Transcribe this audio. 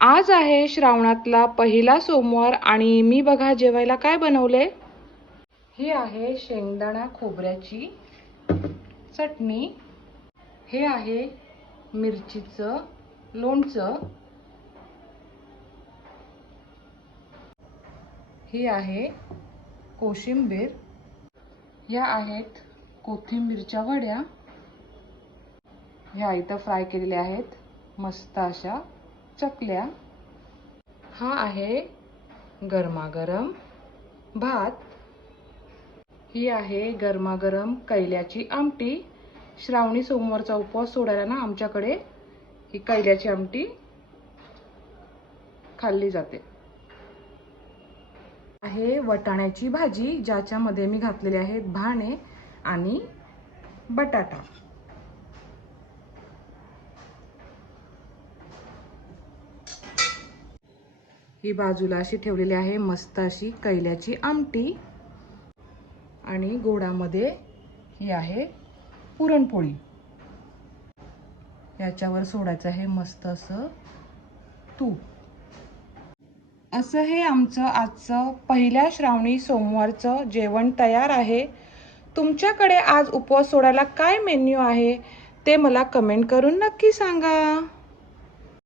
आज आहे श्रावणातला पहिला सोमवार आणि मी बघा जेवायला काय बनवले। ही आहे शेंगदाणा खोबऱ्याची चटणी, हे आहे मिरचीचं लोणचं, ही आहे कोशिंबीर, या आहेत कोथिंबीरच्या वड्या, ह्या इथं फ्राय केलेल्या आहेत मस्त अशा चकल्या, हा आहे गरमागरम भात, ही आहे गरमागरम कैल्याची आमटी। श्रावणी सोमवारचा उपवास सोडायला ना आमच्याकडे ही कैल्याची आमटी खाल्ली जाते। आहे वटाण्याची भाजी, ज्याच्यामध्ये मी घातलेले आहेत भाणे आणि बटाटा। ही बाजूला अशी ठेवलेली आहे मस्त अशी कैल्याची आमटी आणि गोडामध्ये ही आहे पुरणपोळी, याच्यावर सोडायचं आहे मस्त असं तूप। असं हे आमचं आजचं पहिल्या श्रावणी सोमवारचं जेवण तयार आहे। तुमच्याकडे आज उपवास सोडायला काय मेन्यू आहे ते मला कमेंट करून नक्की सांगा।